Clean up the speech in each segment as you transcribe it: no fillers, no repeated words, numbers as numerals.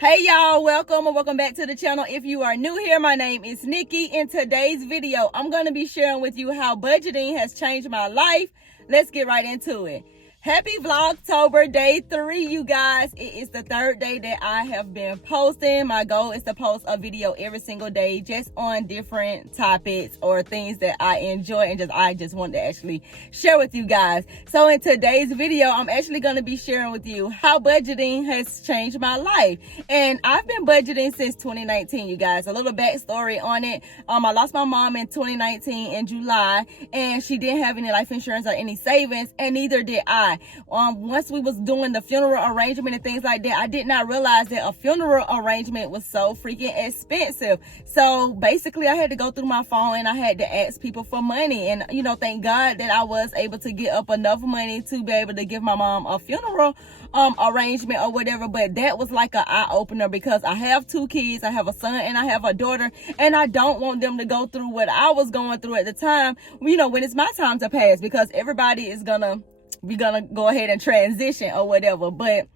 Hey y'all, welcome back to the channel. If you are new here, my name is Nikki. In today's video, I'm going to be sharing with you how budgeting has changed my life. Let's get right into it. Happy Vlogtober day 3, you guys. It is the 3rd day that I have been posting. My goal is to post a video every single day just on different topics or things that I enjoy and I just want to actually share with you guys. So in today's video, I'm actually going to be sharing with you how budgeting has changed my life. And I've been budgeting since 2019, you guys. A little backstory on it. I lost my mom in 2019 in July, and she didn't have any life insurance or any savings, and neither did I. Once we was doing the funeral arrangement and things like that, I did not realize that a funeral arrangement was so freaking expensive. So basically I had to go through my phone and I had to ask people for money. And thank God that I was able to get up enough money to be able to give my mom a funeral arrangement or whatever. But that was like an eye-opener, because I have 2 kids. I have a son and I have a daughter, and I don't want them to go through what I was going through at the time, when it's my time to pass, because everybody is we're gonna go ahead and transition or whatever. But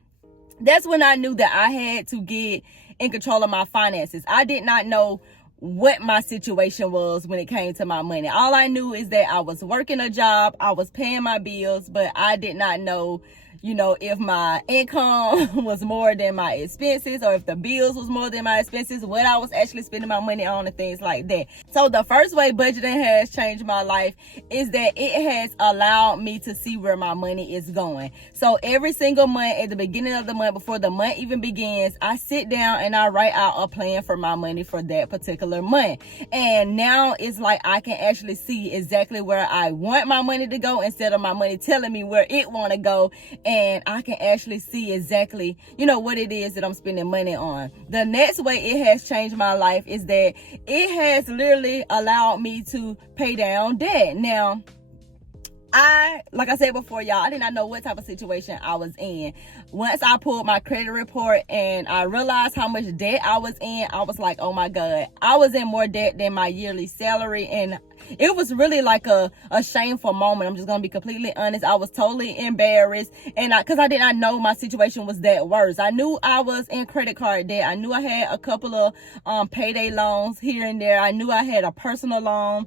that's when I knew that I had to get in control of my finances. I did not know what my situation was when it came to my money. All I knew is that I was working a job, I was paying my bills, but I did not know if my income was more than my expenses, or if the bills was more than my expenses, what I was actually spending my money on and things like that. So the first way budgeting has changed my life is that it has allowed me to see where my money is going. So every single month, at the beginning of the month, before the month even begins, I sit down and I write out a plan for my money for that particular month. And now it's like I can actually see exactly where I want my money to go, instead of my money telling me where it want to go. And I can actually see exactly, what it is that I'm spending money on. The next way it has changed my life is that it has literally allowed me to pay down debt. Now, like I said before, y'all, I did not know what type of situation I was in. Once I pulled my credit report and I realized how much debt I was in, I was like, oh my God, I was in more debt than my yearly salary. And it was really like a shameful moment. I'm just going to be completely honest. I was totally embarrassed. And because I did not know my situation was that worse. I knew I was in credit card debt. I knew I had a couple of payday loans here and there. I knew I had a personal loan.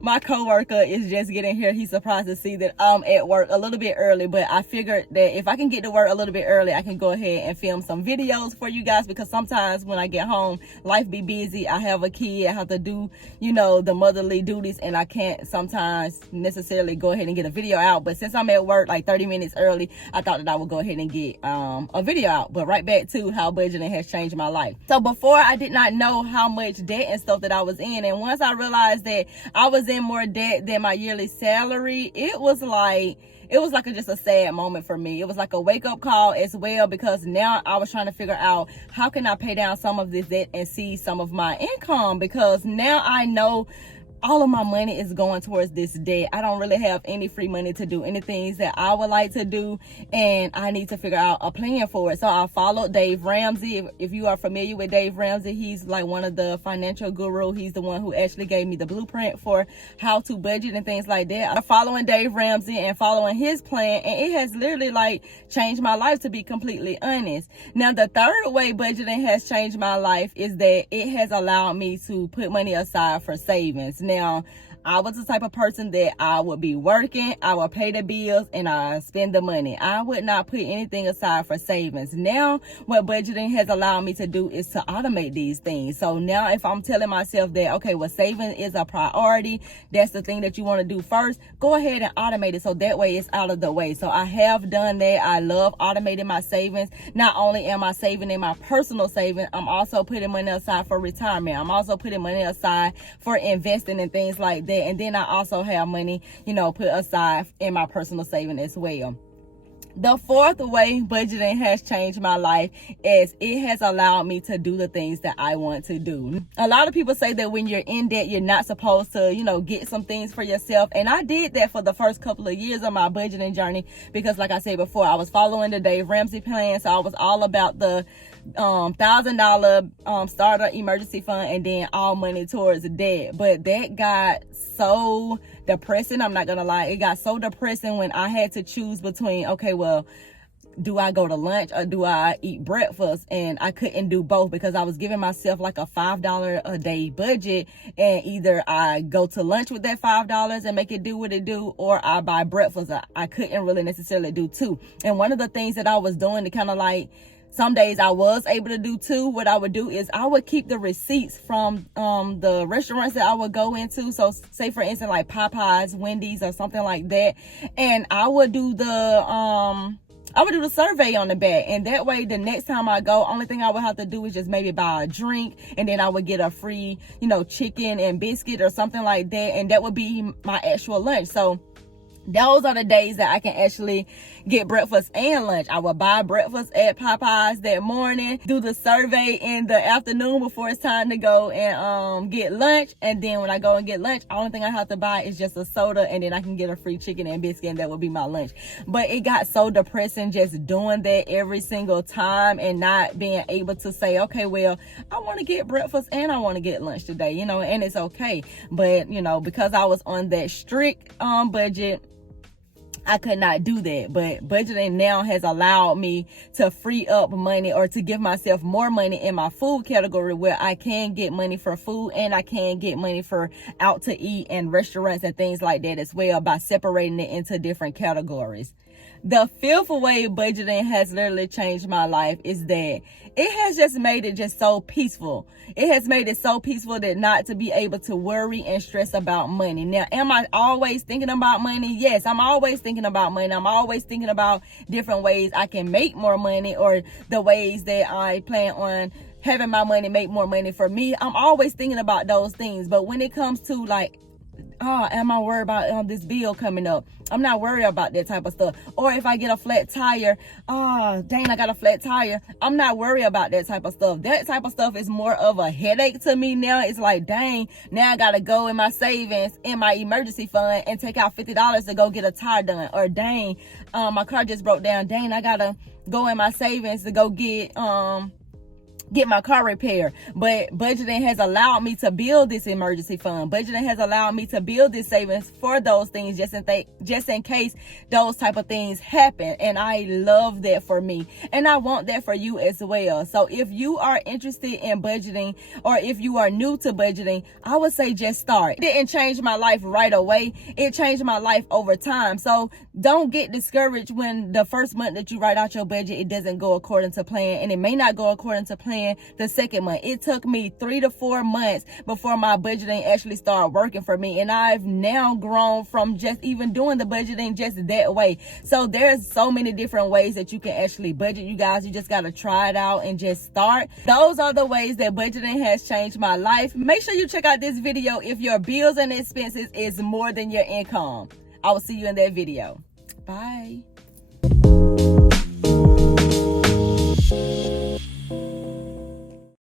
My coworker is just getting here. He's surprised to see that I'm at work a little bit early, but I figured that if I can get to work a little bit early, I can go ahead and film some videos for you guys, because sometimes when I get home, life be busy. I have a kid, I have to do, the motherly duties, and I can't sometimes necessarily go ahead and get a video out. But since I'm at work like 30 minutes early, I thought that I would go ahead and get a video out. But right back to how budgeting has changed my life. So before, I did not know how much debt and stuff that I was in, and once I realized that I was in more debt than my yearly salary, it was like just a sad moment for me. It was like a wake-up call as well, because now I was trying to figure out how can I pay down some of this debt and see some of my income, because now I know all of my money is going towards this debt. I don't really have any free money to do any things that I would like to do, and I need to figure out a plan for it. So I followed Dave Ramsey. If you are familiar with Dave Ramsey, he's like one of the financial guru. He's the one who actually gave me the blueprint for how to budget and things like that. I'm following Dave Ramsey and following his plan, and it has literally changed my life, to be completely honest. Now, the third way budgeting has changed my life is that it has allowed me to put money aside for savings. Now, I was the type of person that I would be working, I would pay the bills, and I spend the money. I would not put anything aside for savings. Now, what budgeting has allowed me to do is to automate these things. So now if I'm telling myself that, okay, well, saving is a priority, that's the thing that you want to do first, go ahead and automate it, so that way it's out of the way. So I have done that. I love automating my savings. Not only am I saving in my personal savings, I'm also putting money aside for retirement. I'm also putting money aside for investing and things like that. And then I also have money, put aside in my personal saving as well. The fourth way budgeting has changed my life is it has allowed me to do the things that I want to do. A lot of people say that when you're in debt, you're not supposed to, get some things for yourself. And I did that for the first couple of years of my budgeting journey, because like I said before, I was following the Dave Ramsey plan. So I was all about the $1,000 starter emergency fund, and then all money towards debt. But that got so depressing. I'm not gonna lie, it got so depressing when I had to choose between, okay, well, do I go to lunch or do I eat breakfast? And I couldn't do both because I was giving myself like a $5 a day budget, and either I go to lunch with that $5 and make it do what it do, or I buy breakfast. I couldn't really necessarily do two. And one of the things that I was doing to kind of like, some days I was able to do two. What I would do is I would keep the receipts from the restaurants that I would go into. So say for instance, like Popeyes, Wendy's, or something like that. And I would do the survey on the back. And that way, the next time I go, only thing I would have to do is just maybe buy a drink. And then I would get a free, chicken and biscuit or something like that. And that would be my actual lunch. So those are the days that I can actually get breakfast and lunch. I will buy breakfast at Popeyes that morning, do the survey in the afternoon before it's time to go and get lunch. And then when I go and get lunch, the only thing I have to buy is just a soda, and then I can get a free chicken and biscuit, and that will be my lunch. But it got so depressing just doing that every single time and not being able to say, okay, well, I want to get breakfast and I want to get lunch today, and it's okay. But, because I was on that strict budget, I could not do that. But budgeting now has allowed me to free up money, or to give myself more money in my food category, where I can get money for food and I can get money for out to eat and restaurants and things like that as well, by separating it into different categories. The fifth way budgeting has literally changed my life is that it has just made it just so peaceful. It has made it so peaceful that not to be able to worry and stress about money. Now, am I always thinking about money? Yes, I'm always thinking about money. I'm always thinking about different ways I can make more money, or the ways that I plan on having my money make more money for me. I'm always thinking about those things. But when it comes to like, am I worried about this bill coming up? I'm not worried about that type of stuff. Or if I get a flat tire, dang, I got a flat tire. I'm not worried about that type of stuff. That type of stuff is more of a headache to me now. It's like, dang, now I got to go in my savings, in my emergency fund, and take out $50 to go get a tire done. Or dang, my car just broke down. Dang, I got to go in my savings to go get my car repaired. But budgeting has allowed me to build this emergency fund. Budgeting has allowed me to build this savings for those things, just in case those type of things happen. And I love that for me, and I want that for you as well. So if you are interested in budgeting, or if you are new to budgeting, I would say just start. It didn't change my life right away. It changed my life over time. So don't get discouraged when the first month that you write out your budget, it doesn't go according to plan, and it may not go according to plan the second month. It took me 3 to 4 months before my budgeting actually started working for me, and I've now grown from just even doing the budgeting just that way. So there's so many different ways that you can actually budget, you guys. You just got to try it out and just start. Those are the ways that budgeting has changed my life. Make sure you check out this video if your bills and expenses is more than your income. I will see you in that video. Bye.